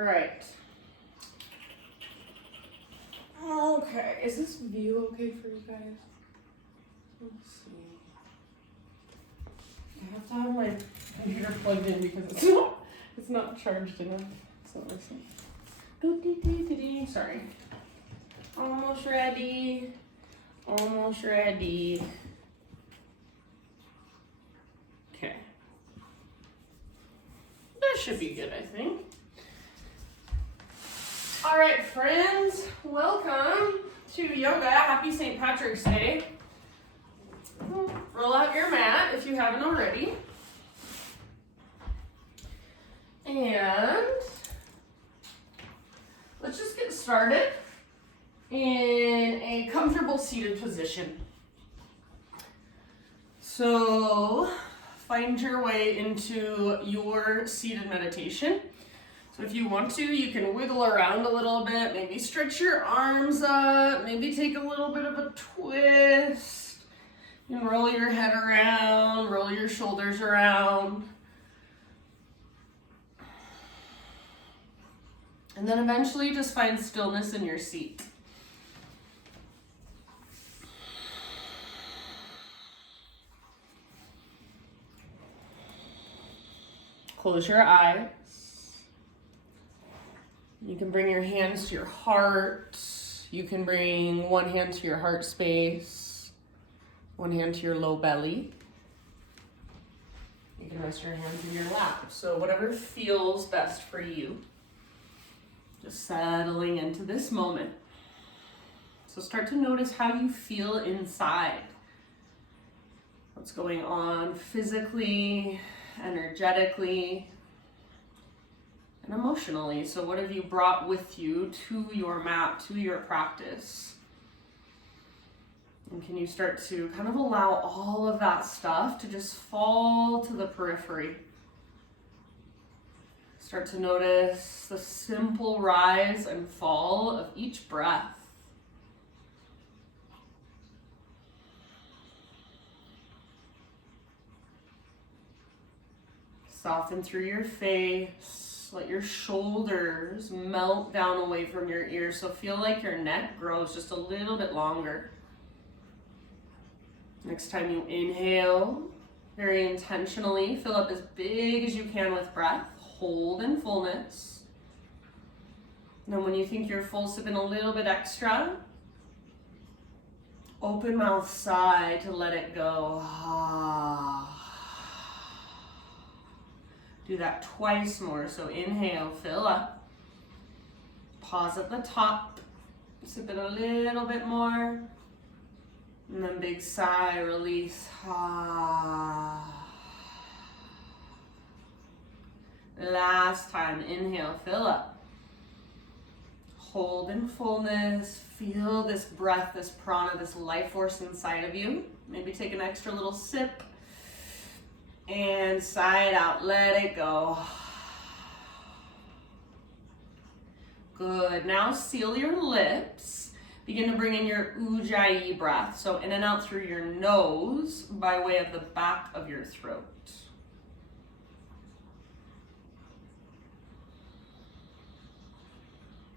All right. Okay, is this view okay for you guys? Let's see. I have to have my computer plugged in because it's not charged enough. So listen. Sorry. Almost ready. Almost ready. Okay. That should be good, I think. All right, friends, welcome to yoga. Happy St. Patrick's Day. Roll out your mat if you haven't already. And let's just get started in a comfortable seated position. So find your way into your seated meditation. So if you want to, you can wiggle around a little bit, maybe stretch your arms up, maybe take a little bit of a twist. You can roll your head around, roll your shoulders around. And then eventually just find stillness in your seat. Close your eyes. You can bring your hands to your heart. You can bring one hand to your heart space, one hand to your low belly. You can rest your hands in your lap. So whatever feels best for you. Just settling into this moment. So start to notice how you feel inside. What's going on physically, energetically, and emotionally. So what have you brought with you to your mat, to your practice? And can you start to kind of allow all of that stuff to just fall to the periphery? Start to notice the simple rise and fall of each breath. Soften through your face. Let your shoulders melt down away from your ears. So feel like your neck grows just a little bit longer. Next time you inhale, very intentionally, fill up as big as you can with breath. Hold in fullness. And then when you think you're full, sip in a little bit extra. Open mouth sigh to let it go. Do that twice more. So inhale, fill up. Pause at the top. Sip it a little bit more. And then big sigh, release. Last time, inhale, fill up. Hold in fullness. Feel this breath, this prana, this life force inside of you. Maybe take an extra little sip. And sigh it out, let it go. Good, now seal your lips. Begin to bring in your ujjayi breath. So in and out through your nose by way of the back of your throat.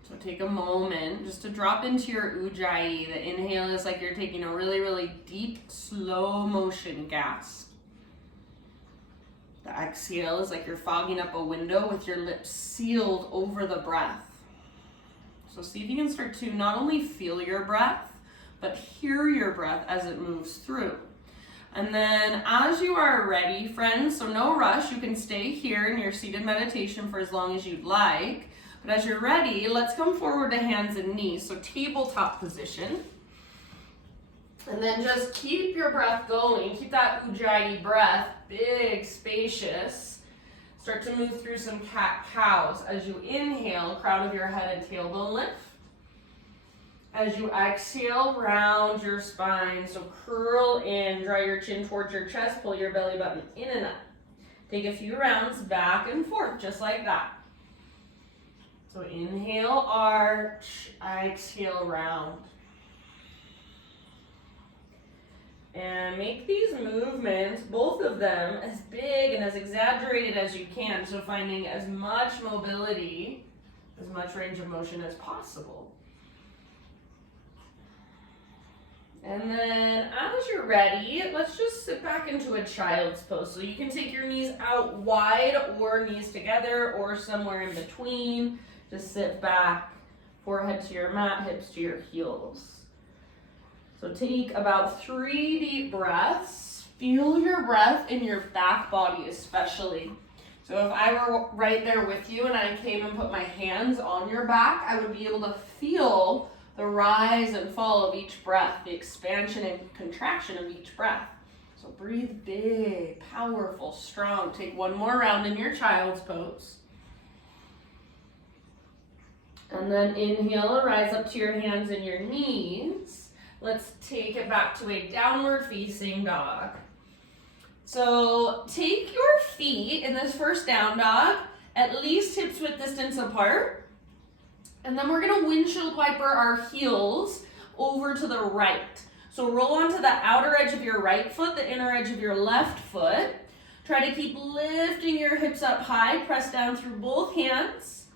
So take a moment just to drop into your ujjayi. The inhale is like you're taking a really, really deep, slow motion gasp. The exhale is like you're fogging up a window with your lips sealed over the breath. So see if you can start to not only feel your breath, but hear your breath as it moves through. And then as you are ready, friends, so no rush, you can stay here in your seated meditation for as long as you'd like. But as you're ready, let's come forward to hands and knees. So tabletop position. And then just keep your breath going. Keep that ujjayi breath, big, spacious. Start to move through some cat-cows. As you inhale, crown of your head and tailbone lift. As you exhale, round your spine. So curl in, draw your chin towards your chest, pull your belly button in and up. Take a few rounds back and forth, just like that. So inhale, arch, exhale, round. And make these movements, both of them, as big and as exaggerated as you can. So finding as much mobility as much range of motion as possible. And then as you're ready, let's just sit back into a child's pose. So you can take your knees out wide or knees together or somewhere in between. Just sit back, forehead to your mat, hips to your heels. So take about 3 deep breaths. Feel your breath in your back body especially. So if I were right there with you and I came and put my hands on your back, I would be able to feel the rise and fall of each breath, the expansion and contraction of each breath. So breathe big, powerful, strong. Take one more round in your child's pose. And then inhale, rise up to your hands and your knees. Let's take it back to a downward facing dog. So take your feet in this first down dog, at least hips width distance apart. And then we're gonna windshield wiper our heels over to the right. So roll onto the outer edge of your right foot, the inner edge of your left foot. Try to keep lifting your hips up high, press down through both hands.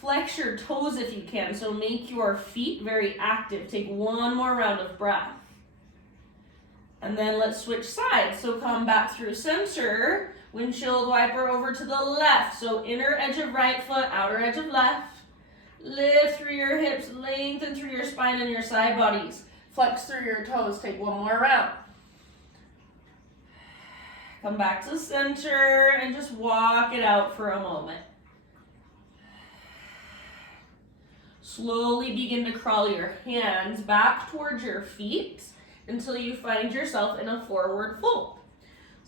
Flex your toes if you can, so make your feet very active. Take one more round of breath. And then let's switch sides. So come back through center, windshield wiper over to the left. So inner edge of right foot, outer edge of left. Lift through your hips, lengthen through your spine and your side bodies. Flex through your toes, take one more round. Come back to center and just walk it out for a moment. Slowly begin to crawl your hands back towards your feet until you find yourself in a forward fold.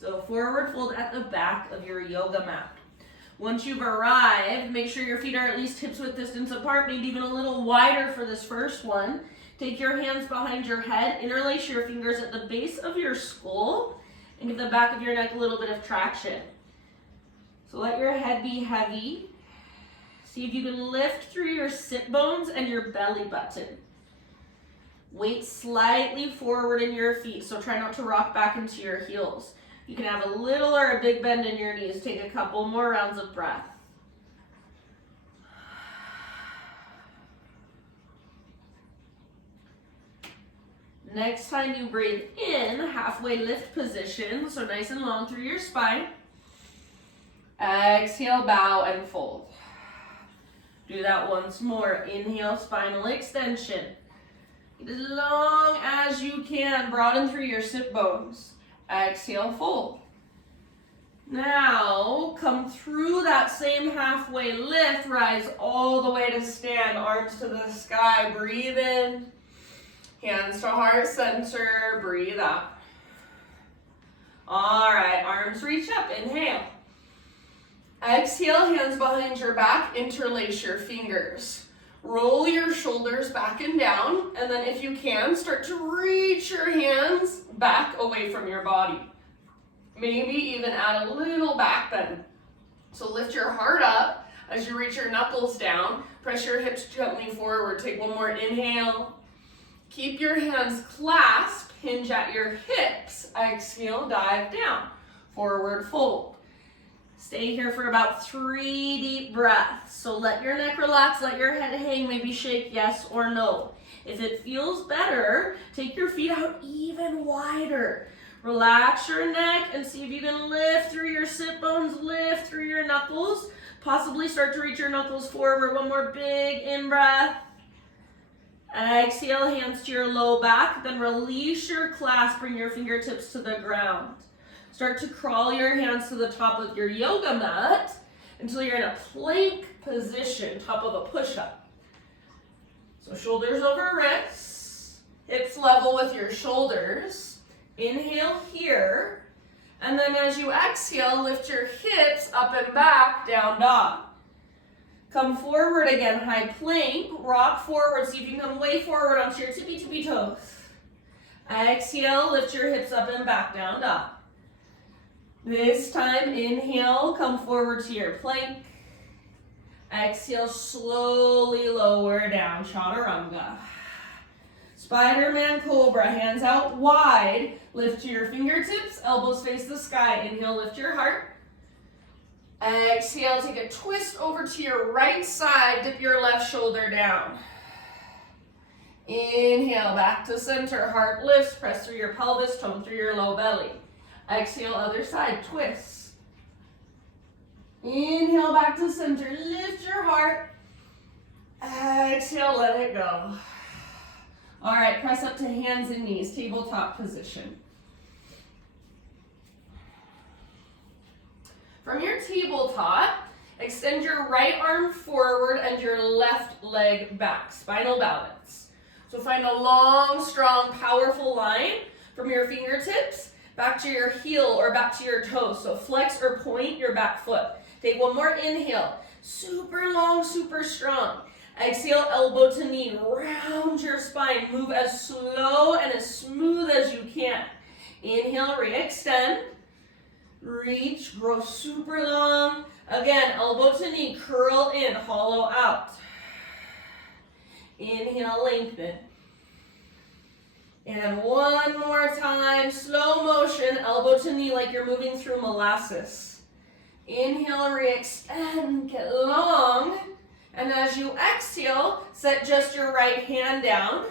So forward fold at the back of your yoga mat. Once you've arrived, make sure your feet are at least hips width distance apart, maybe even a little wider for this first one. Take your hands behind your head, interlace your fingers at the base of your skull, and give the back of your neck a little bit of traction. So let your head be heavy. See if you can lift through your sit bones and your belly button. Weight slightly forward in your feet, so try not to rock back into your heels. You can have a little or a big bend in your knees. Take a couple more rounds of breath. Next time you breathe in, halfway lift position, so nice and long through your spine. Exhale, bow and fold. Do that once more. Inhale, spinal extension. Get as long as you can. Broaden through your sit bones. Exhale, fold. Now, come through that same halfway lift, rise all the way to stand, arms to the sky, breathe in, hands to heart center, breathe out. All right, arms reach up, inhale. Exhale, hands behind your back, interlace your fingers. Roll your shoulders back and down, and then if you can, start to reach your hands back away from your body. Maybe even add a little back bend. So lift your heart up as you reach your knuckles down. Press your hips gently forward. Take one more inhale. Keep your hands clasped, hinge at your hips. Exhale, dive down. Forward fold. Stay here for about 3 deep breaths. So let your neck relax, let your head hang, maybe shake yes or no. If it feels better, take your feet out even wider. Relax your neck and see if you can lift through your sit bones, lift through your knuckles. Possibly start to reach your knuckles forward. One more big in-breath. Exhale, hands to your low back. Then release your clasp, bring your fingertips to the ground. Start to crawl your hands to the top of your yoga mat until you're in a plank position, top of a push-up. So shoulders over wrists, hips level with your shoulders. Inhale here, and then as you exhale, lift your hips up and back, down dog. Come forward again, high plank, rock forward, see if you can come way forward onto your tippy toes. Exhale, lift your hips up and back, down dog. This time, inhale, come forward to your plank. Exhale, slowly lower down, chaturanga. Spiderman Cobra, hands out wide. Lift your fingertips, elbows face the sky. Inhale, lift your heart. Exhale, take a twist over to your right side, dip your left shoulder down. Inhale, back to center, heart lifts, press through your pelvis, tone through your low belly. Exhale, other side, twist. Inhale, back to center, lift your heart. Exhale, let it go. All right, press up to hands and knees, tabletop position. From your tabletop, extend your right arm forward and your left leg back, spinal balance. So find a long, strong, powerful line from your fingertips back to your heel or back to your toes. So flex or point your back foot. Take one more inhale, super long, super strong. Exhale, elbow to knee, round your spine. Move as slow and as smooth as you can. Inhale, re-extend. Reach, grow super long. Again, elbow to knee, curl in, hollow out. Inhale, lengthen. And one more time, slow motion, elbow to knee like you're moving through molasses. Inhale, re-extend, get long. And as you exhale, set just your right hand down.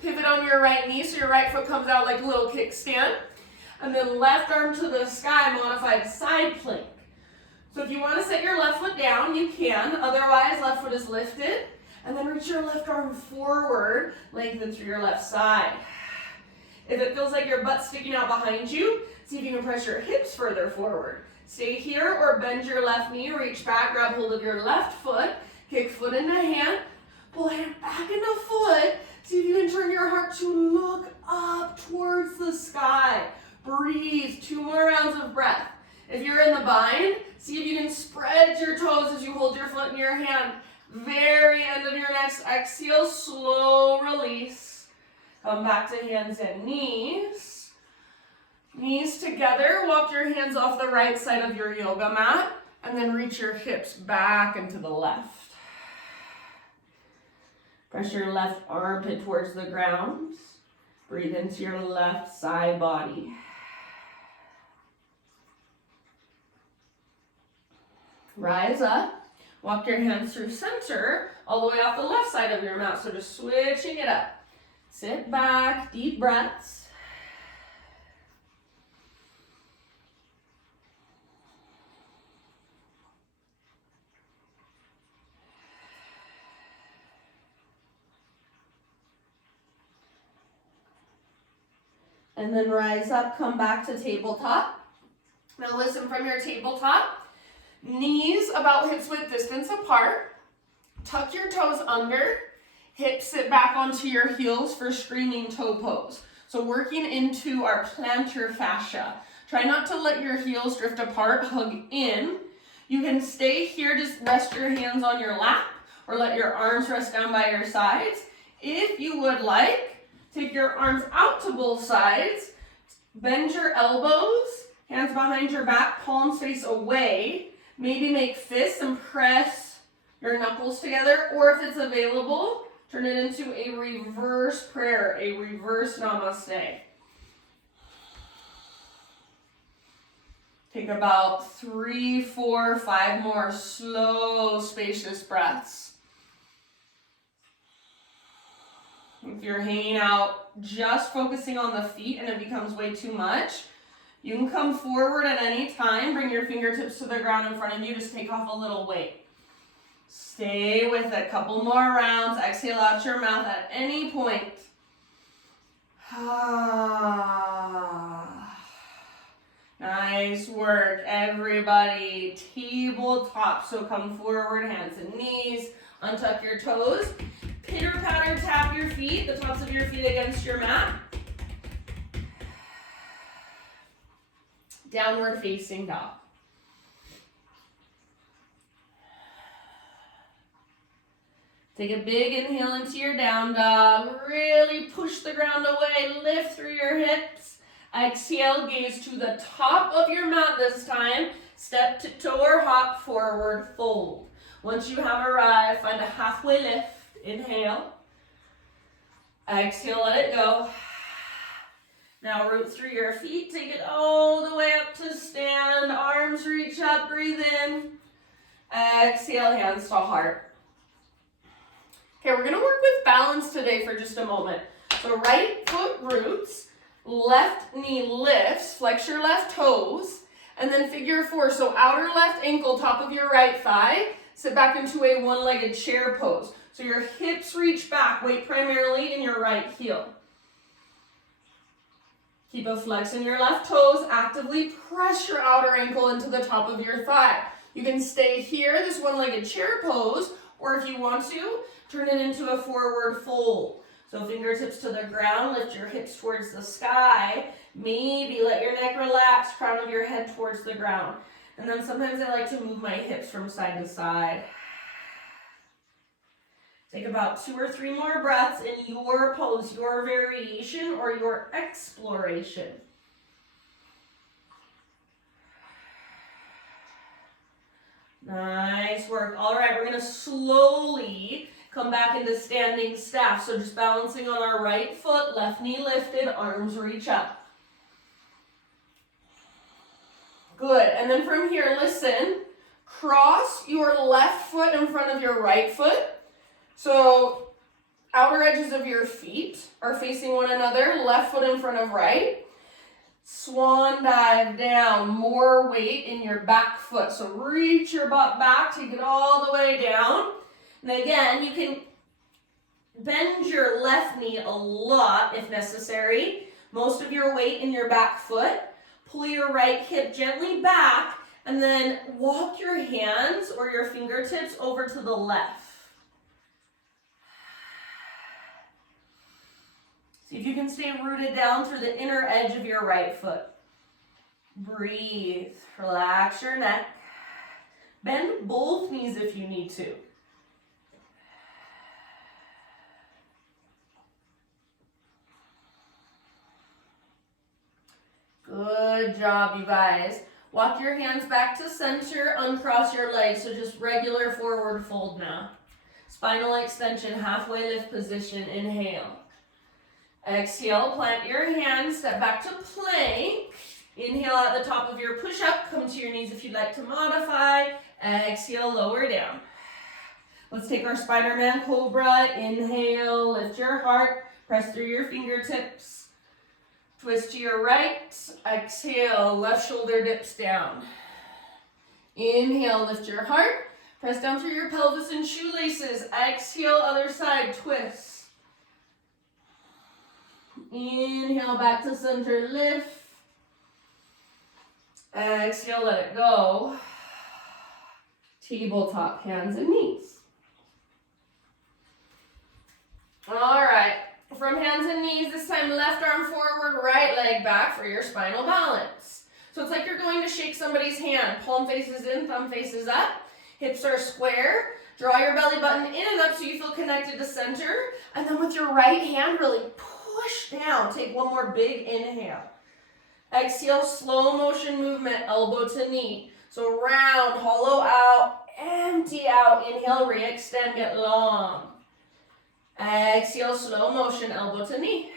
Pivot on your right knee so your right foot comes out like a little kickstand. And then left arm to the sky, modified side plank. So if you want to set your left foot down, you can. Otherwise, left foot is lifted. And then reach your left arm forward, lengthen through your left side. If it feels like your butt's sticking out behind you, see if you can press your hips further forward. Stay here or bend your left knee, reach back, grab hold of your left foot, kick foot into hand, pull hand back into foot. See if you can turn your heart to look up towards the sky. Breathe, 2 more rounds of breath. If you're in the bind, see if you can spread your toes as you hold your foot in your hand. Very end of your next exhale, slow release. Come back to hands and knees. Knees together, walk your hands off the right side of your yoga mat, and then reach your hips back into the left. Press your left armpit towards the ground. Breathe into your left side body. Rise up, walk your hands through center, all the way off the left side of your mat, so just switching it up. Sit back, deep breaths. And then rise up, come back to tabletop. Now listen, from your tabletop, knees about hips width distance apart. Tuck your toes under. Hips sit back onto your heels for screaming toe pose. So working into our plantar fascia. Try not to let your heels drift apart, hug in. You can stay here, just rest your hands on your lap or let your arms rest down by your sides. If you would like, take your arms out to both sides. Bend your elbows, hands behind your back, palms face away. Maybe make fists and press your knuckles together, or if it's available, turn it into a reverse prayer, a reverse namaste. Take about 3, 4, 5 more slow, spacious breaths. If you're hanging out, just focusing on the feet and it becomes way too much, you can come forward at any time, bring your fingertips to the ground in front of you, just take off a little weight. Stay with it, couple more rounds, exhale out your mouth at any point. Nice work, everybody. Tabletop, so come forward, hands and knees, untuck your toes. Pitter patter, tap your feet, the tops of your feet against your mat. Downward facing dog. Take a big inhale into your down dog. Really push the ground away, lift through your hips. Exhale, gaze to the top of your mat this time. Step to toe or hop, forward fold. Once you have arrived, find a halfway lift. Inhale. Exhale, let it go. Now root through your feet, take it all the way up to stand, arms reach up, breathe in. Exhale, hands to heart. Okay, we're gonna work with balance today for just a moment. So right foot roots, left knee lifts, flex your left toes, and then figure four. So outer left ankle, top of your right thigh, sit back into a one-legged chair pose. So your hips reach back, weight primarily in your right heel. Keep a flex in your left toes, actively press your outer ankle into the top of your thigh. You can stay here, this one-legged chair pose, or if you want to, turn it into a forward fold. So fingertips to the ground, lift your hips towards the sky, maybe let your neck relax, crown of your head towards the ground. And then sometimes I like to move my hips from side to side. Take about 2 or 3 more breaths in your pose, your variation, or your exploration. Nice work. All right, we're going to slowly come back into standing staff. So just balancing on our right foot, left knee lifted, arms reach up. Good. And then from here, listen, cross your left foot in front of your right foot. So outer edges of your feet are facing one another, left foot in front of right. Swan dive down, more weight in your back foot. So reach your butt back, take it all the way down. And again, you can bend your left knee a lot if necessary. Most of your weight in your back foot. Pull your right hip gently back and then walk your hands or your fingertips over to the left. See if you can stay rooted down through the inner edge of your right foot. Breathe, relax your neck. Bend both knees if you need to. Good job, you guys. Walk your hands back to center, uncross your legs, so just regular forward fold now. Spinal extension, halfway lift position, inhale. Exhale, plant your hands, step back to plank. Inhale at the top of your push-up, come to your knees if you'd like to modify. Exhale, lower down. Let's take our Spiderman Cobra. Inhale, lift your heart, press through your fingertips. Twist to your right. Exhale, left shoulder dips down. Inhale, lift your heart, press down through your pelvis and shoelaces. Exhale, other side, twist. Inhale, back to center, lift. Exhale, let it go. Tabletop, hands and knees. All right, from hands and knees, this time left arm forward, right leg back for your spinal balance. So it's like you're going to shake somebody's hand. Palm faces in, thumb faces up. Hips are square. Draw your belly button in and up so you feel connected to center. And then with your right hand, really push down. Take one more big inhale. Exhale, slow motion movement, elbow to knee. So round, hollow out, empty out. Inhale, re-extend, get long. Exhale, slow motion, elbow to knee.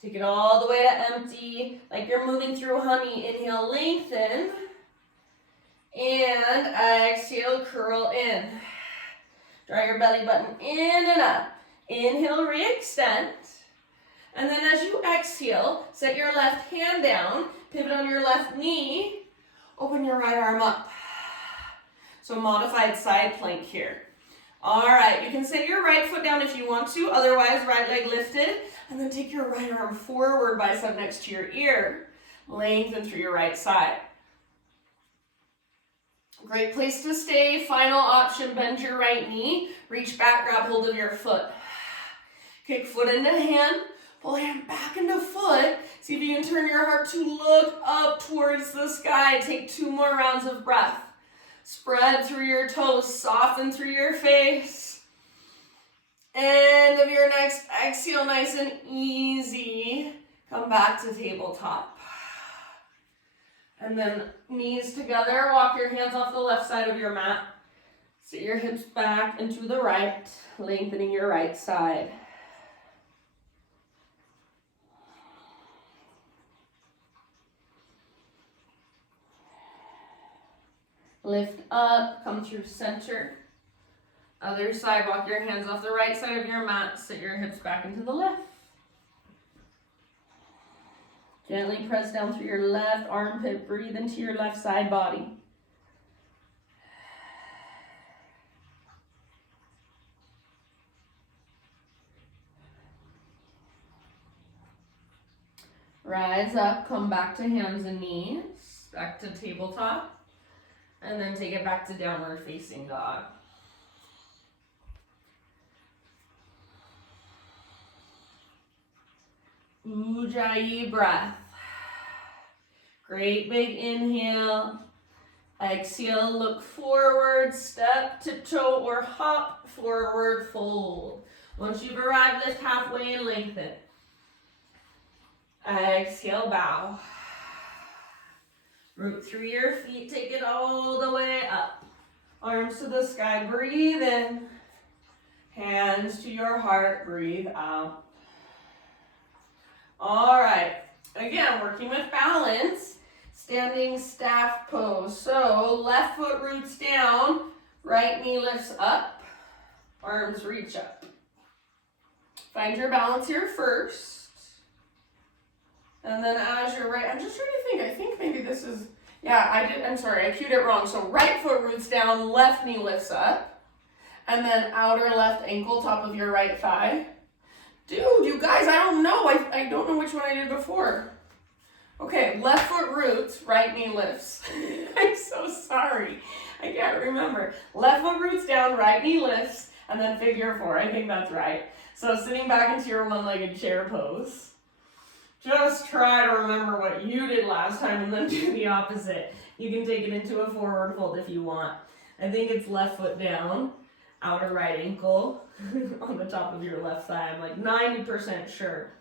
Take it all the way to empty, like you're moving through honey. Inhale, lengthen. And exhale, curl in. Draw your belly button in and up. Inhale, re-extend. And then as you exhale, set your left hand down, pivot on your left knee, open your right arm up. So modified side plank here. All right, you can set your right foot down if you want to, otherwise right leg lifted, and then take your right arm forward, bicep next to your ear. Lengthen through your right side. Great place to stay. Final option, bend your right knee, reach back, grab hold of your foot. Kick foot into hand, pull hand back into foot. See if you can turn your heart to look up towards the sky. Take 2 more rounds of breath. Spread through your toes, soften through your face. End of your next exhale, nice and easy. Come back to tabletop. And then knees together, walk your hands off the left side of your mat. Sit your hips back and to the right, lengthening your right side. Lift up, come through center. Other side, walk your hands off the right side of your mat, sit your hips back into the left. Gently press down through your left armpit, breathe into your left side body. Rise up, come back to hands and knees, back to tabletop, and then take it back to downward facing dog. Ujjayi breath. Great big inhale. Exhale, look forward, step, tiptoe, or hop forward, fold. Once you've arrived, lift halfway and lengthen. Exhale, bow. Root through your feet, take it all the way up. Arms to the sky, breathe in. Hands to your heart, breathe out. All right, again, working with balance, standing staff pose. So left foot roots down, right knee lifts up, arms reach up. Find your balance here first. And then as you're right, I'm just trying to think, I think maybe this is, I'm sorry, I cued it wrong. So right foot roots down, left knee lifts up, and then outer left ankle, top of your right thigh. Dude, you guys, I don't know. I don't know which one I did before. Okay, left foot roots, right knee lifts. I'm so sorry. I can't remember. Left foot roots down, right knee lifts, and then figure four. I think that's right. So sitting back into your one-legged chair pose. Just try to remember what you did last time and then do the opposite. You can take it into a forward fold if you want. I think it's left foot down, outer right ankle on the top of your left thigh. I'm like 90% sure.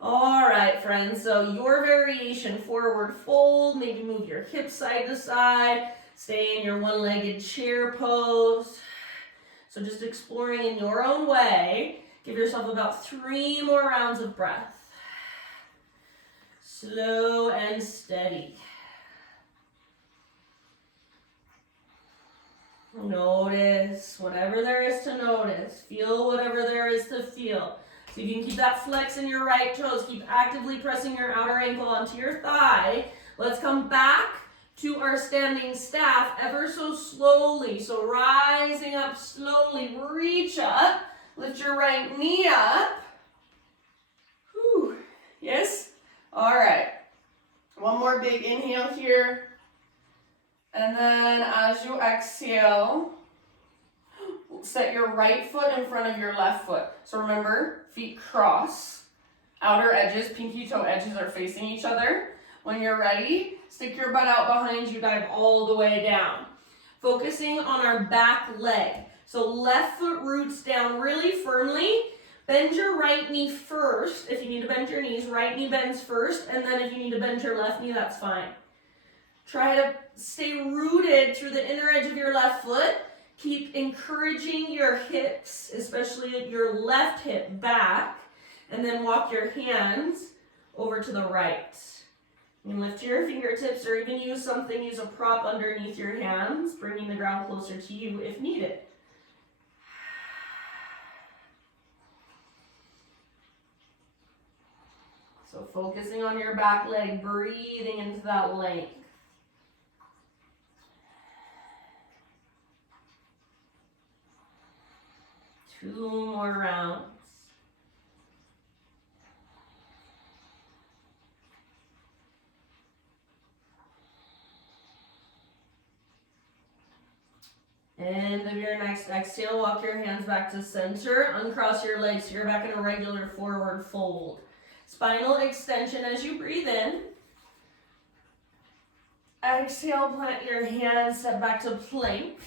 All right, friends, so your variation, forward fold, maybe move your hips side to side, stay in your one-legged chair pose. So just exploring in your own way. Give yourself about 3 more rounds of breath. Slow and steady. Notice whatever there is to notice. Feel whatever there is to feel. So you can keep that flex in your right toes. Keep actively pressing your outer ankle onto your thigh. Let's come back to our standing staff ever so slowly. So rising up slowly, reach up. Lift your right knee up. Whew. Yes? All right. One more big inhale here. And then as you exhale, set your right foot in front of your left foot. So remember, feet cross. Outer edges, pinky toe edges are facing each other. When you're ready, stick your butt out behind you, dive all the way down. Focusing on our back leg. So left foot roots down really firmly. Bend your right knee first. If you need to bend your knees, right knee bends first. And then if you need to bend your left knee, that's fine. Try to stay rooted through the inner edge of your left foot. Keep encouraging your hips, especially your left hip back. And then walk your hands over to the right. You can lift your fingertips or even use a prop underneath your hands, bringing the ground closer to you if needed. So focusing on your back leg, breathing into that length. Two more rounds. End of your next exhale, walk your hands back to center, uncross your legs so you're back in a regular forward fold. Spinal extension as you breathe in. Exhale, plant your hands, step back to plank.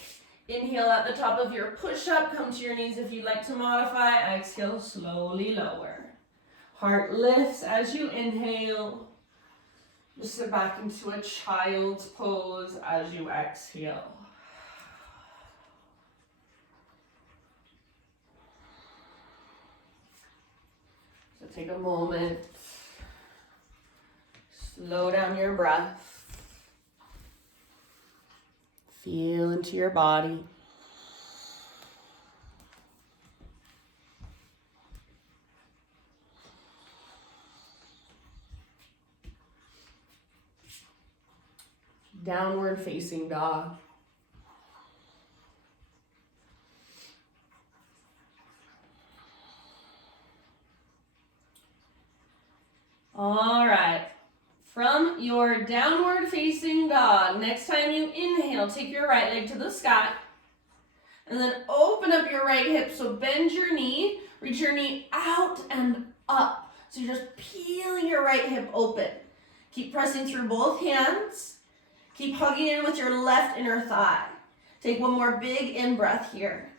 Inhale at the top of your push-up, come to your knees if you'd like to modify. Exhale, slowly lower. Heart lifts as you inhale. Just sit back into a child's pose as you exhale. So take a moment. Slow down your breath. Feel into your body. Downward facing dog. All right. From your downward facing dog, next time you inhale, take your right leg to the sky. And then open up your right hip. So bend your knee, reach your knee out and up. So you're just peeling your right hip open. Keep pressing through both hands. Keep hugging in with your left inner thigh. Take one more big in-breath here.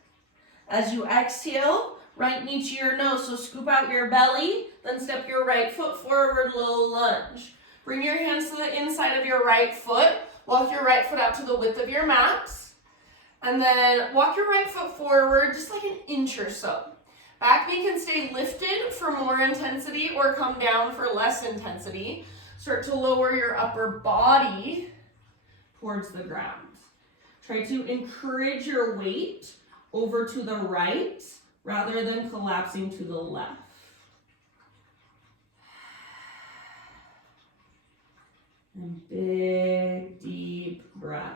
As you exhale, right knee to your nose. So scoop out your belly, then step your right foot forward, low lunge. Bring your hands to the inside of your right foot. Walk your right foot out to the width of your mat. And then walk your right foot forward just like an inch or so. Back knee can stay lifted for more intensity or come down for less intensity. Start to lower your upper body towards the ground. Try to encourage your weight over to the right rather than collapsing to the left. And big, deep breaths.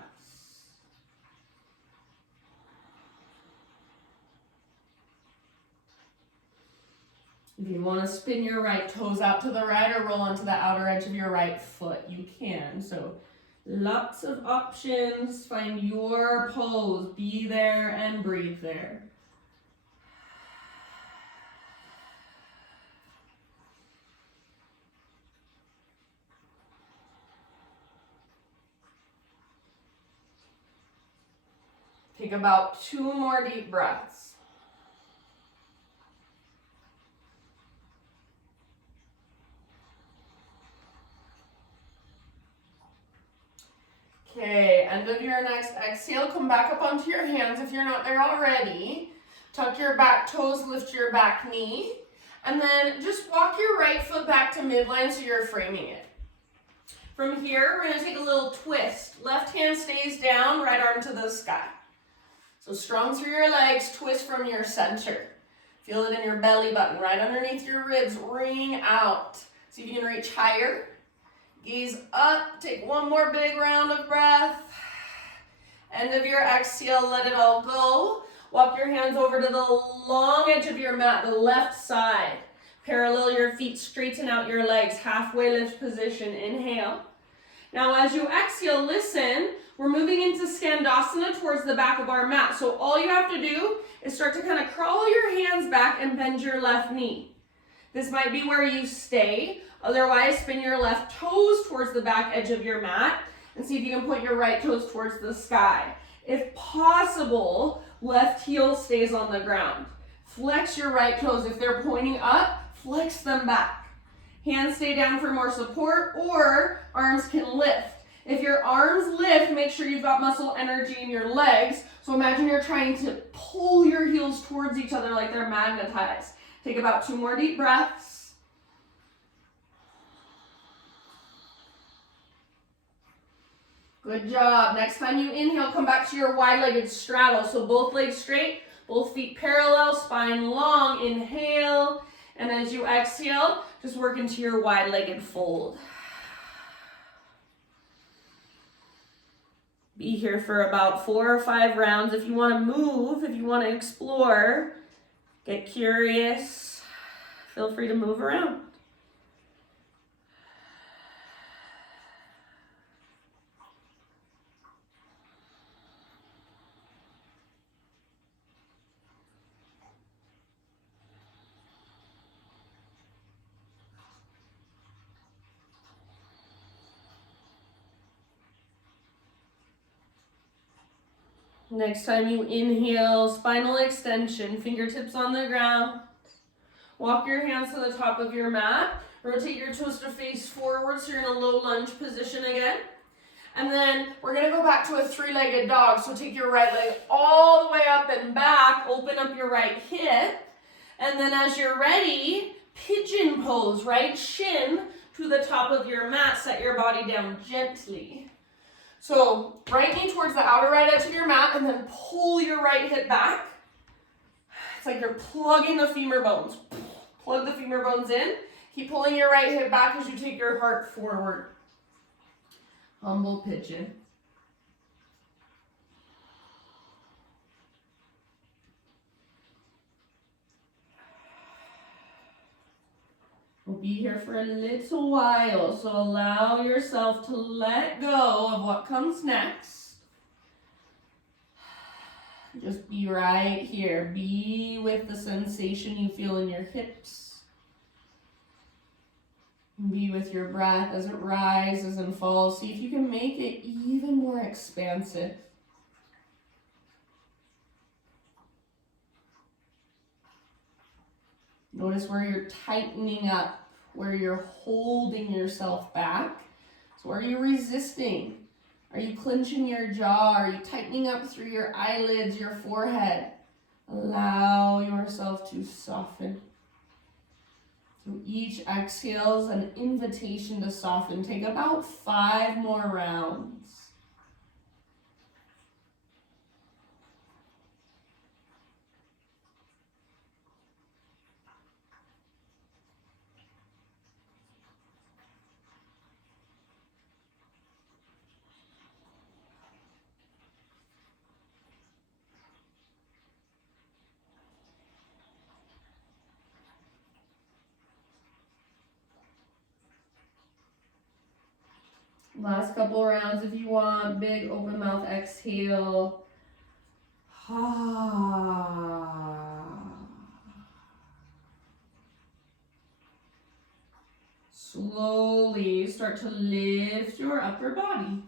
If you want to spin your right toes out to the right or roll onto the outer edge of your right foot, you can. So lots of options. Find your pose. Be there and breathe there. Take about 2 more deep breaths. Okay, end of your next exhale, come back up onto your hands if you're not there already. Tuck your back toes, lift your back knee, and then just walk your right foot back to midline so you're framing it. From here, we're gonna take a little twist. Left hand stays down, right arm to the sky. So strong through your legs, twist from your center. Feel it in your belly button, right underneath your ribs, ring out. See if you can reach higher. Gaze up, take one more big round of breath. End of your exhale, let it all go. Walk your hands over to the long edge of your mat, the left side. Parallel your feet, straighten out your legs, halfway lift position, inhale. Now as you exhale, listen, we're moving into Skandasana towards the back of our mat. So all you have to do is start to kind of crawl your hands back and bend your left knee. This might be where you stay. Otherwise, spin your left toes towards the back edge of your mat and see if you can point your right toes towards the sky. If possible, left heel stays on the ground. Flex your right toes. If they're pointing up, flex them back. Hands stay down for more support, or arms can lift. If your arms lift, make sure you've got muscle energy in your legs. So imagine you're trying to pull your heels towards each other like they're magnetized. Take about 2 more deep breaths. Good job. Next time you inhale, come back to your wide-legged straddle. So both legs straight, both feet parallel, spine long. Inhale. And as you exhale, just work into your wide-legged fold. Be here for about 4 or 5 rounds. If you want to move, if you want to explore, get curious, feel free to move around. Next time you inhale, spinal extension, fingertips on the ground. Walk your hands to the top of your mat. Rotate your toes to face forward so you're in a low lunge position again. And then we're gonna go back to a 3-legged dog. So take your right leg all the way up and back, open up your right hip. And then as you're ready, pigeon pose, right shin to the top of your mat. Set your body down gently. So right knee towards the outer outer right edge of your mat, and then pull your right hip back. It's like you're plugging the femur bones. Plug the femur bones in. Keep pulling your right hip back as you take your heart forward. Humble pigeon. We'll be here for a little while, so allow yourself to let go of what comes next. Just be right here. Be with the sensation you feel in your hips. Be with your breath as it rises and falls. See if you can make it even more expansive. Notice where you're tightening up, where you're holding yourself back. So are you resisting? Are you clenching your jaw? Are you tightening up through your eyelids, your forehead? Allow yourself to soften. So each exhale is an invitation to soften. Take about 5 more rounds. Last couple rounds if you want. Big open mouth exhale. Slowly start to lift your upper body.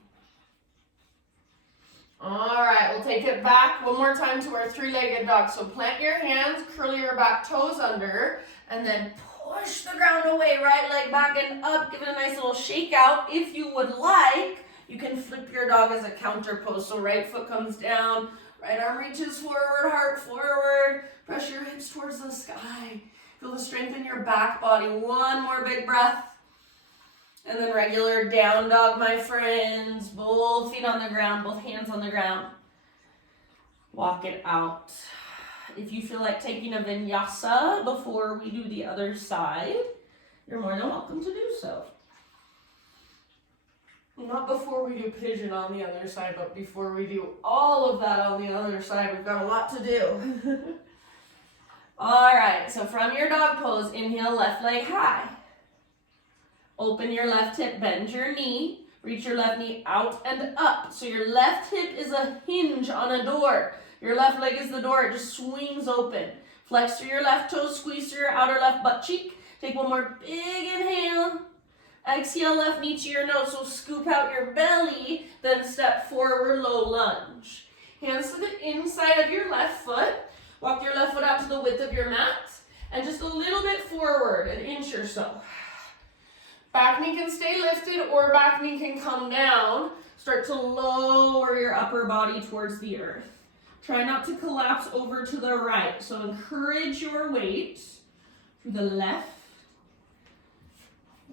All right, we'll take it back one more time to our 3-legged dog. So plant your hands, curl your back toes under, and then push the ground away, right leg back and up. Give it a nice little shake out. If you would like, you can flip your dog as a counter pose. So right foot comes down, right arm reaches forward, heart forward. Press your hips towards the sky. Feel the strength in your back body. One more big breath. And then regular down dog, my friends. Both feet on the ground, both hands on the ground. Walk it out. If you feel like taking a vinyasa before we do the other side, you're more than welcome to do so. Not before we do pigeon on the other side, but before we do all of that on the other side. We've got a lot to do. All right, so from your dog pose, inhale, left leg high. Open your left hip, bend your knee. Reach your left knee out and up. So your left hip is a hinge on a door. Your left leg is the door, it just swings open. Flex through your left toes, squeeze through your outer left butt cheek. Take one more big inhale. Exhale, left knee to your nose, so scoop out your belly, then step forward, low lunge. Hands to the inside of your left foot. Walk your left foot out to the width of your mat, and just a little bit forward, an inch or so. Back knee can stay lifted, or back knee can come down. Start to lower your upper body towards the earth. Try not to collapse over to the right. So encourage your weight to the left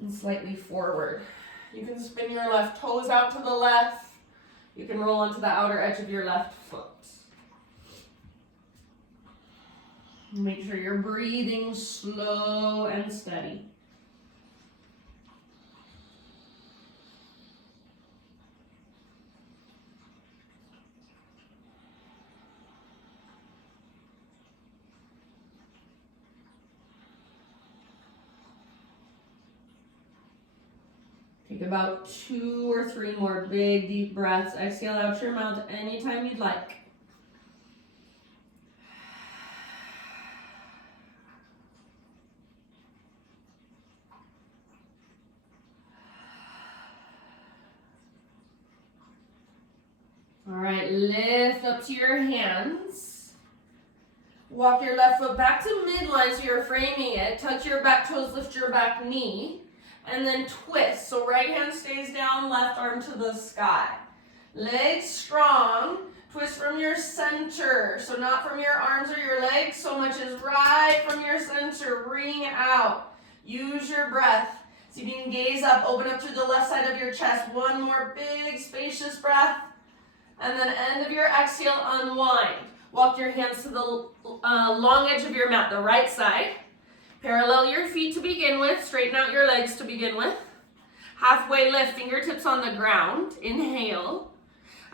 and slightly forward. You can spin your left toes out to the left. You can roll onto the outer edge of your left foot. Make sure you're breathing slow and steady. Take about 2 or 3 more big, deep breaths. Exhale out your mouth anytime you'd like. All right, lift up to your hands. Walk your left foot back to midline so you're framing it. Touch your back toes, lift your back knee. And then twist. So right hand stays down, left arm to the sky. Legs strong. Twist from your center. So not from your arms or your legs so much as right from your center. Bring out. Use your breath. So you can gaze up, open up through the left side of your chest. One more big spacious breath. And then end exhale, unwind. Walk your hands to the long edge of your mat, the right side. Parallel your feet to begin with. Straighten out your legs to begin with. Halfway lift, fingertips on the ground. Inhale.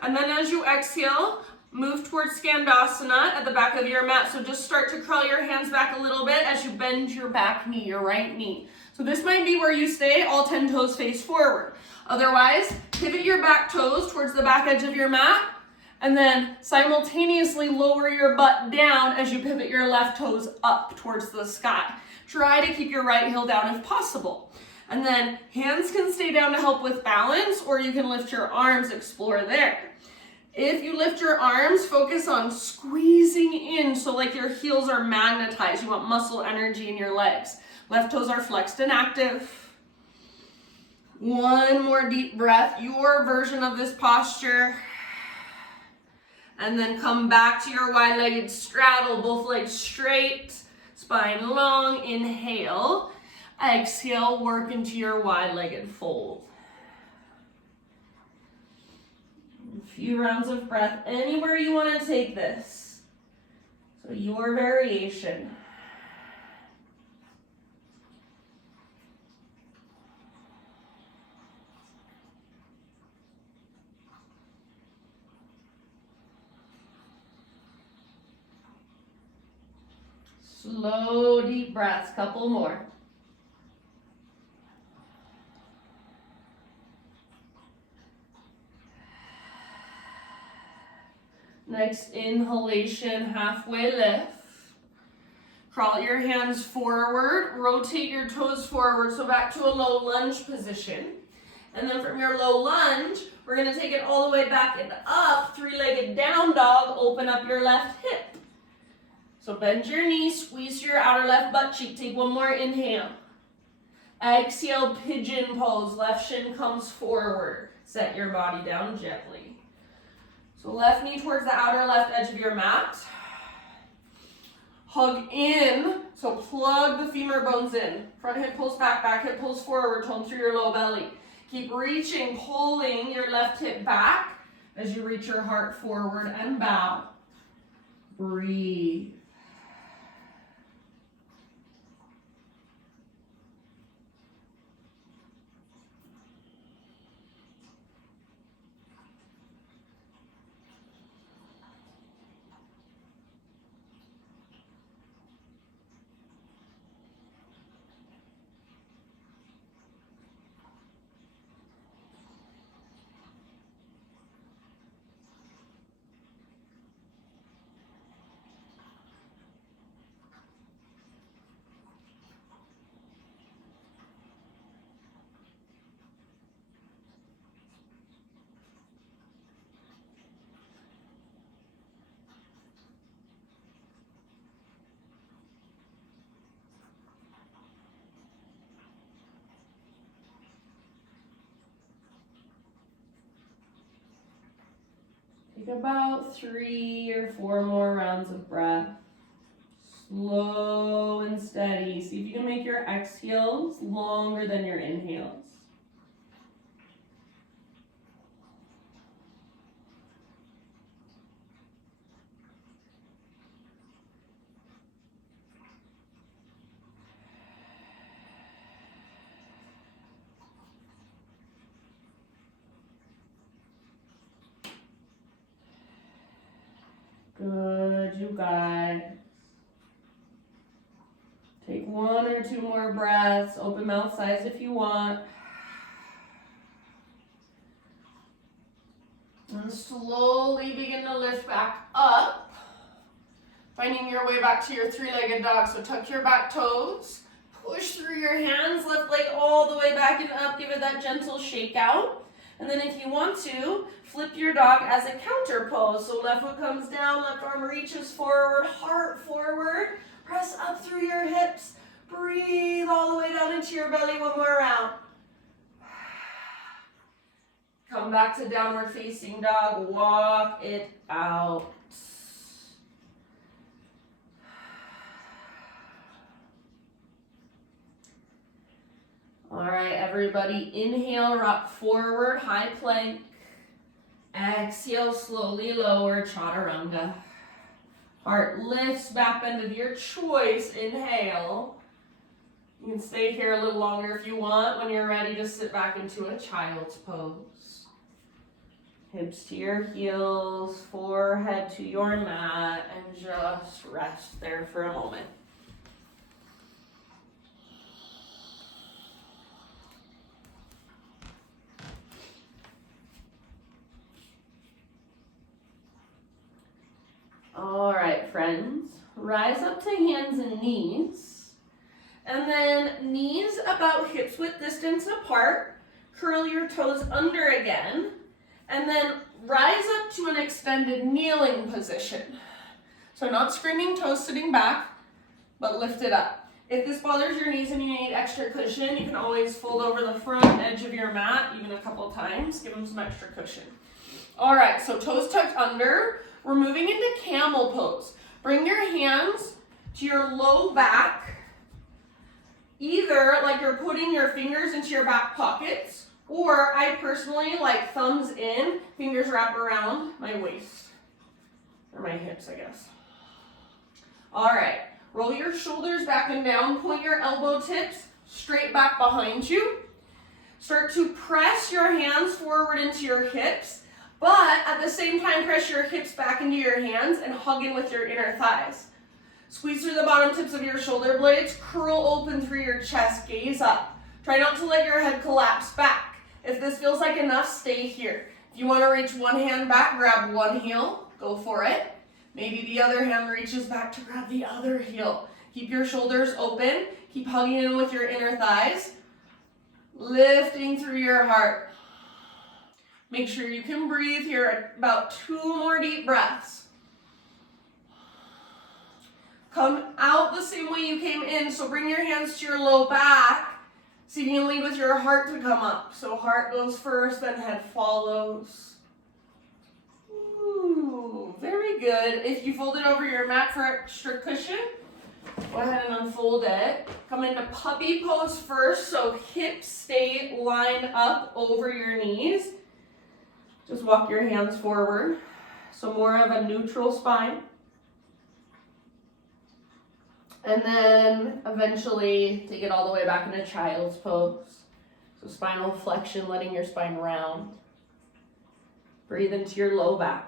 And then as you exhale, move towards Skandasana at the back of your mat. So just start to curl your hands back a little bit as you bend your back knee, your right knee. So this might be where you stay, all 10 toes face forward. Otherwise, pivot your back toes towards the back edge of your mat, and then simultaneously lower your butt down as you pivot your left toes up towards the sky. Try to keep your right heel down if possible. And then hands can stay down to help with balance, or you can lift your arms, explore there. If you lift your arms, focus on squeezing in so like your heels are magnetized. You want muscle energy in your legs. Left toes are flexed and active. One more deep breath, your version of this posture. And then come back to your wide-legged straddle, both legs straight, spine long, inhale. Exhale, work into your wide-legged fold. A few rounds of breath, anywhere you want to take this. So your variation. Slow, deep breaths, couple more. Next inhalation, halfway lift. Crawl your hands forward, rotate your toes forward, so back to a low lunge position. And then from your low lunge, we're gonna take it all the way back and up, three-legged down dog, open up your left hip. So bend your knee, squeeze your outer left butt cheek. Take one more inhale. Exhale, pigeon pose. Left shin comes forward. Set your body down gently. So left knee towards the outer left edge of your mat. Hug in. So plug the femur bones in. Front hip pulls back hip pulls forward. Tone through your low belly. Keep reaching, pulling your left hip back as you reach your heart forward and bow. Breathe. Take about 3 or 4 more rounds of breath. Slow and steady. See if you can make your exhales longer than your inhales. Good, you guys. Take 1 or 2 more breaths, open mouth size if you want. And slowly begin to lift back up, finding your way back to your three-legged dog. So tuck your back toes, push through your hands, left leg all the way back and up, give it that gentle shake out. And then if you want to, flip your dog as a counter pose. So left foot comes down, left arm reaches forward, heart forward. Press up through your hips. Breathe all the way down into your belly. One more round. Come back to downward facing dog. Walk it out. All right, everybody, inhale, rock forward, high plank. Exhale, slowly lower, chaturanga. Heart lifts, back bend of your choice. Inhale. You can stay here a little longer if you want. When you're ready, just sit back into a child's pose. Hips to your heels, forehead to your mat, and just rest there for a moment. All right, friends, rise up to hands and knees, and then knees about hips width distance apart, curl your toes under again, and then rise up to an extended kneeling position. So not screaming toes sitting back, but lift it up. If this bothers your knees and you need extra cushion, you can always fold over the front edge of your mat, even a couple times, give them some extra cushion. All right, so toes tucked under. We're moving into camel pose. Bring your hands to your low back, either like you're putting your fingers into your back pockets, or I personally like thumbs in, fingers wrap around my waist, or my hips, I guess. All right, roll your shoulders back and down, point your elbow tips straight back behind you. Start to press your hands forward into your hips, but at the same time, press your hips back into your hands and hug in with your inner thighs. Squeeze through the bottom tips of your shoulder blades, curl open through your chest, gaze up. Try not to let your head collapse back. If this feels like enough, stay here. If you want to reach one hand back, grab one heel, go for it. Maybe the other hand reaches back to grab the other heel. Keep your shoulders open, keep hugging in with your inner thighs, lifting through your heart. Make sure you can breathe here, about 2 more deep breaths. Come out the same way you came in, so bring your hands to your low back. See if you can lead with your heart to come up. So heart goes first, then head follows. Ooh, very good. If you fold it over your mat for extra cushion, go ahead and unfold it. Come into puppy pose first, so hips stay lined up over your knees. Just walk your hands forward, so more of a neutral spine. And then eventually take it all the way back into child's pose. So spinal flexion, letting your spine round. Breathe into your low back.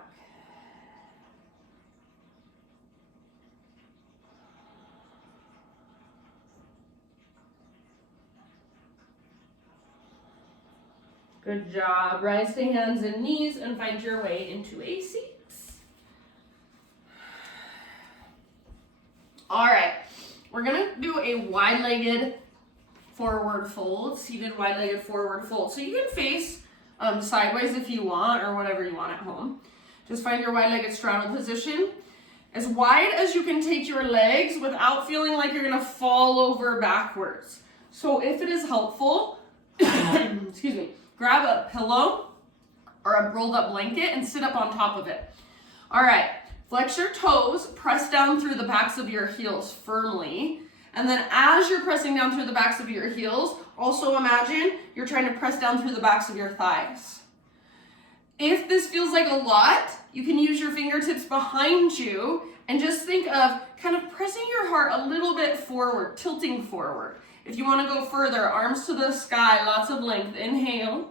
Good job. Rise to hands and knees and find your way into a seat. All right, we're gonna do a wide-legged forward fold, seated wide-legged forward fold. So you can face sideways if you want, or whatever you want at home. Just find your wide-legged straddle position. As wide as you can take your legs without feeling like you're gonna fall over backwards. So if it is helpful, excuse me, grab a pillow or a rolled up blanket and sit up on top of it. All right, flex your toes, press down through the backs of your heels firmly. And then as you're pressing down through the backs of your heels, also imagine you're trying to press down through the backs of your thighs. If this feels like a lot, you can use your fingertips behind you and just think of kind of pressing your heart a little bit forward, tilting forward. If you want to go further, arms to the sky, lots of length. Inhale.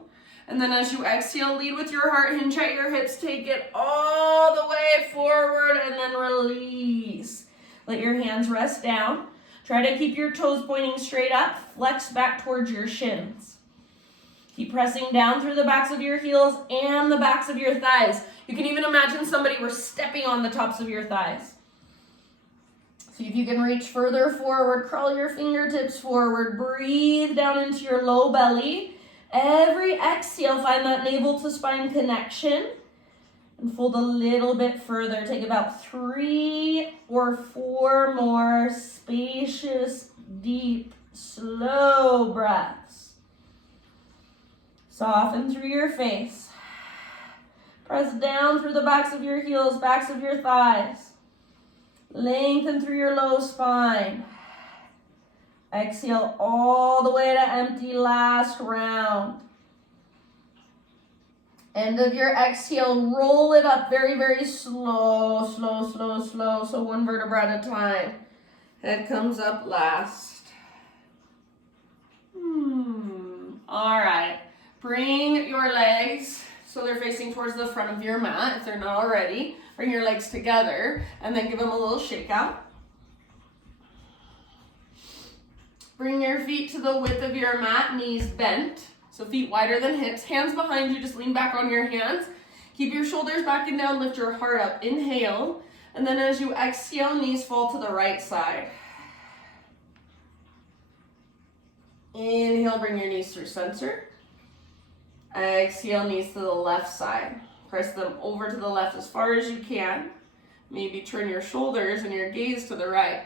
And then as you exhale, lead with your heart, hinge at your hips, take it all the way forward, and then release. Let your hands rest down. Try to keep your toes pointing straight up. Flex back towards your shins. Keep pressing down through the backs of your heels and the backs of your thighs. You can even imagine somebody were stepping on the tops of your thighs. See if you can reach further forward. Crawl your fingertips forward. Breathe down into your low belly. Every exhale, find that navel to spine connection. And fold a little bit further. Take about 3 or 4 more spacious, deep, slow breaths. Soften through your face. Press down through the backs of your heels, backs of your thighs. Lengthen through your low spine. Exhale all the way to empty, last round. End of your exhale, roll it up very, very slow, slow, slow, slow. So one vertebra at a time. Head comes up last. All right. Bring your legs so they're facing towards the front of your mat if they're not already. Bring your legs together and then give them a little shake out. Bring your feet to the width of your mat, knees bent. So feet wider than hips, hands behind you, just lean back on your hands. Keep your shoulders back and down, lift your heart up. Inhale, and then as you exhale, knees fall to the right side. Inhale, bring your knees through center. Exhale, knees to the left side. Press them over to the left as far as you can. Maybe turn your shoulders and your gaze to the right.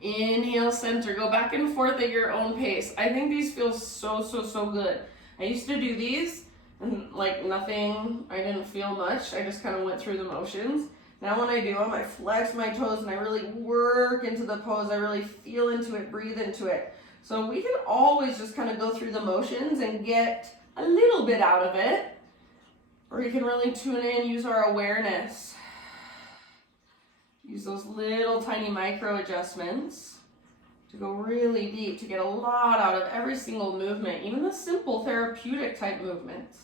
Inhale, center. Go back and forth at your own pace. I think these feel so, so, so good. I used to do these and like nothing, I didn't feel much. I just kind of went through the motions. Now when I do them, I flex my toes and I really work into the pose. I really feel into it, breathe into it. So we can always just kind of go through the motions and get a little bit out of it. Or you can really tune in, use our awareness. Use those little tiny micro adjustments to go really deep, to get a lot out of every single movement, even the simple therapeutic type movements,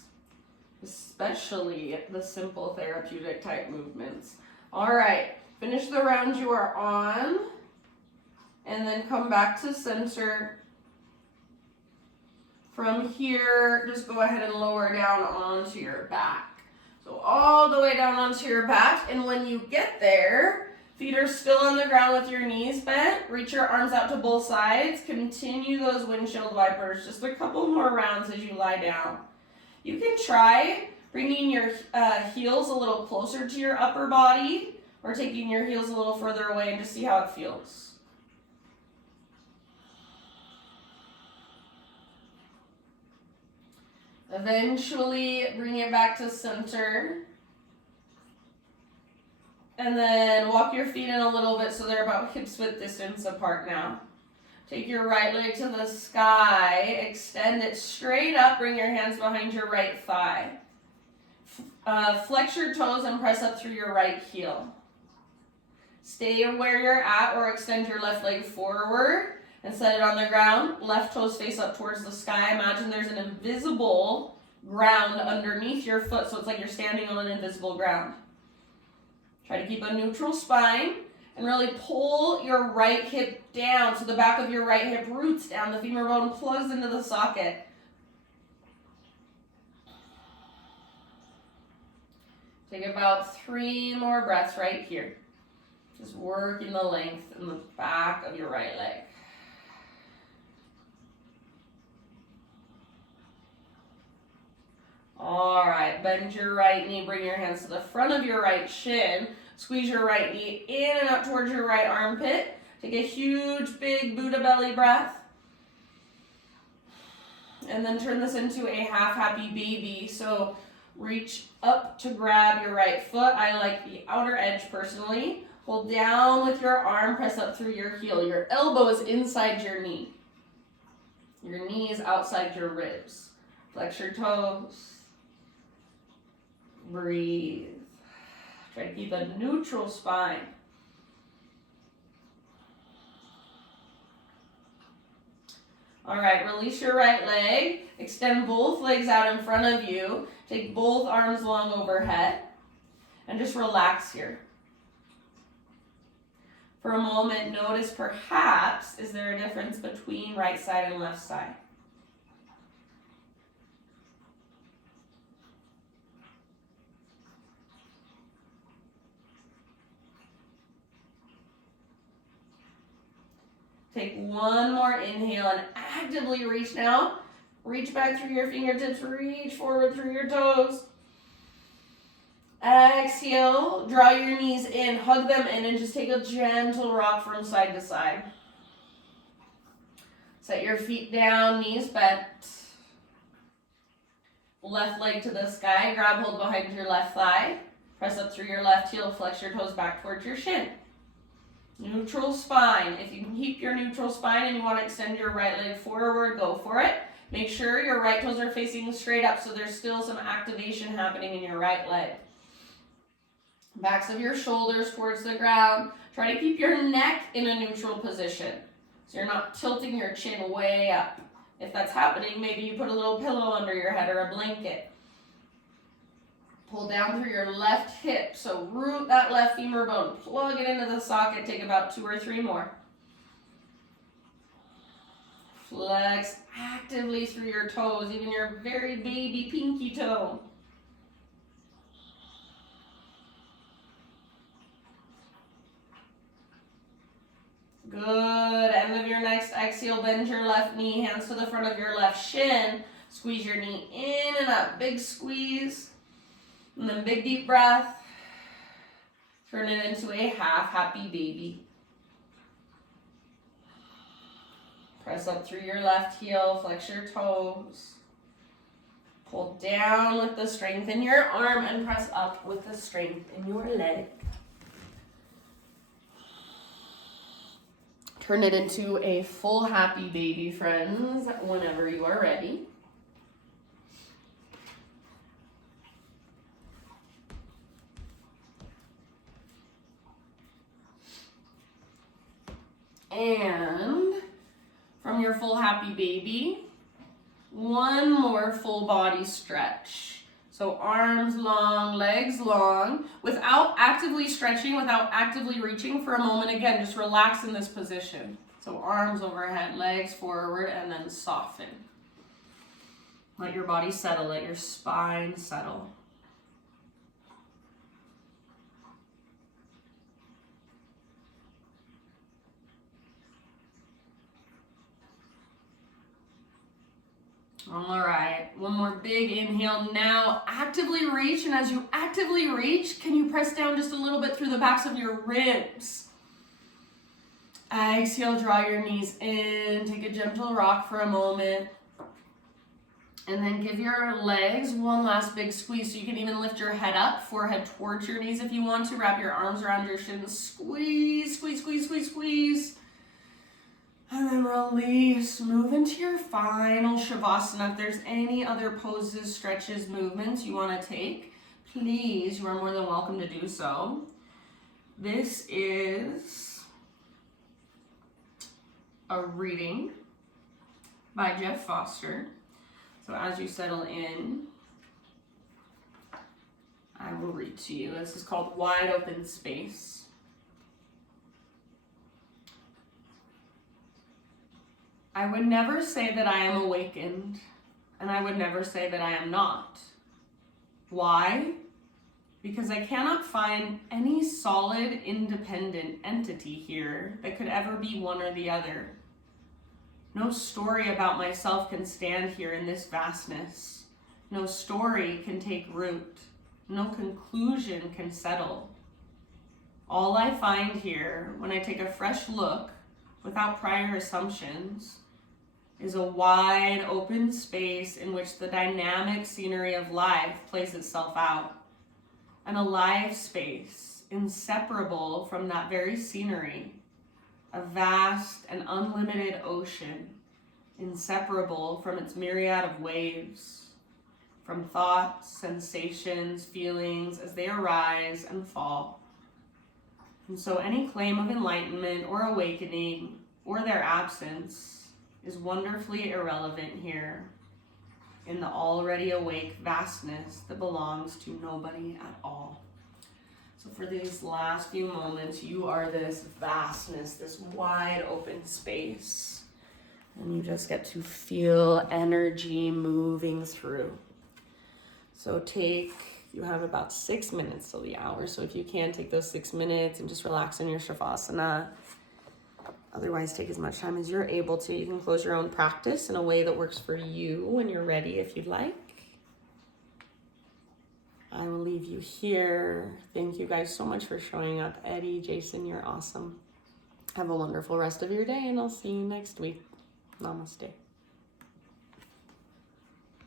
especially the simple therapeutic type movements. All right, finish the round you are on, and then come back to center. From here, just go ahead and lower down onto your back. So all the way down onto your back, and when you get there, feet are still on the ground with your knees bent. Reach your arms out to both sides. Continue those windshield wipers. Just a couple more rounds as you lie down. You can try bringing your heels a little closer to your upper body or taking your heels a little further away and just see how it feels. Eventually bring it back to center. And then walk your feet in a little bit so they're about hips width distance apart now. Take your right leg to the sky, extend it straight up, bring your hands behind your right thigh. Flex your toes and press up through your right heel. Stay where you're at or extend your left leg forward and set it on the ground. Left toes face up towards the sky. Imagine there's an invisible ground underneath your foot, so it's like you're standing on an invisible ground. Try to keep a neutral spine and really pull your right hip down so the back of your right hip roots down. The femur bone plugs into the socket. Take about 3 more breaths right here. Just working the length in the back of your right leg. All right, bend your right knee, bring your hands to the front of your right shin, squeeze your right knee in and up towards your right armpit. Take a huge, big Buddha belly breath. And then turn this into a half happy baby. So reach up to grab your right foot. I like the outer edge personally. Hold down with your arm, press up through your heel. Your elbow is inside your knee. Your knee is outside your ribs. Flex your toes. Breathe. Try to keep a neutral spine. All right, release your right leg. Extend both legs out in front of you. Take both arms long overhead. And just relax here. For a moment, notice perhaps, is there a difference between right side and left side? Take one more inhale and actively reach now. Reach back through your fingertips, reach forward through your toes. Exhale, draw your knees in, hug them in, and just take a gentle rock from side to side. Set your feet down, knees bent. Left leg to the sky, grab hold behind your left thigh. Press up through your left heel, flex your toes back towards your shin. Neutral spine. If you can keep your neutral spine and you want to extend your right leg forward, go for it. Make sure your right toes are facing straight up, so there's still some activation happening in your right leg. Backs of your shoulders towards the ground. Try to keep your neck in a neutral position, so you're not tilting your chin way up. If that's happening, maybe you put a little pillow under your head or a blanket. Pull down through your left hip, so root that left femur bone. Plug it into the socket, take about 2 or 3 more. Flex actively through your toes, even your very baby pinky toe. Good. End of your next exhale, bend your left knee, hands to the front of your left shin. Squeeze your knee in and up. Big squeeze. And then big deep breath. Turn it into a half happy baby. Press up through your left heel, flex your toes. Pull down with the strength in your arm and press up with the strength in your leg. Turn it into a full happy baby, friends, whenever you are ready. And from your full happy baby, one more full body stretch. So arms long, legs long, without actively stretching, without actively reaching for a moment. Again, just relax in this position. So arms overhead, legs forward, and then soften. Let your body settle, let your spine settle. All right, one more big inhale. Now actively reach, and as you actively reach, can you press down just a little bit through the backs of your ribs? Exhale, draw your knees in, take a gentle rock for a moment. And then give your legs one last big squeeze, so you can even lift your head up, forehead towards your knees if you want to. Wrap your arms around your shins, squeeze, squeeze, squeeze, squeeze, squeeze. And then release, move into your final Shavasana. If there's any other poses, stretches, movements you want to take, please, you are more than welcome to do so. This is a reading by Jeff Foster. So as you settle in, I will read to you. This is called Wide Open Space. I would never say that I am awakened, and I would never say that I am not. Why? Because I cannot find any solid, independent entity here that could ever be one or the other. No story about myself can stand here in this vastness. No story can take root. No conclusion can settle. All I find here, when I take a fresh look, without prior assumptions, is a wide open space in which the dynamic scenery of life plays itself out. An alive space, inseparable from that very scenery. A vast and unlimited ocean, inseparable from its myriad of waves, from thoughts, sensations, feelings as they arise and fall. And so any claim of enlightenment or awakening or their absence is wonderfully irrelevant here in the already awake vastness that belongs to nobody at all. So for these last few moments, you are this vastness, this wide open space, and you just get to feel energy moving through. So you have about 6 minutes till the hour, so if you can, take those 6 minutes and just relax in your Shavasana. Otherwise, take as much time as you're able to. You can close your own practice in a way that works for you when you're ready, if you'd like. I will leave you here. Thank you guys so much for showing up. Eddie, Jason, you're awesome. Have a wonderful rest of your day, and I'll see you next week. Namaste.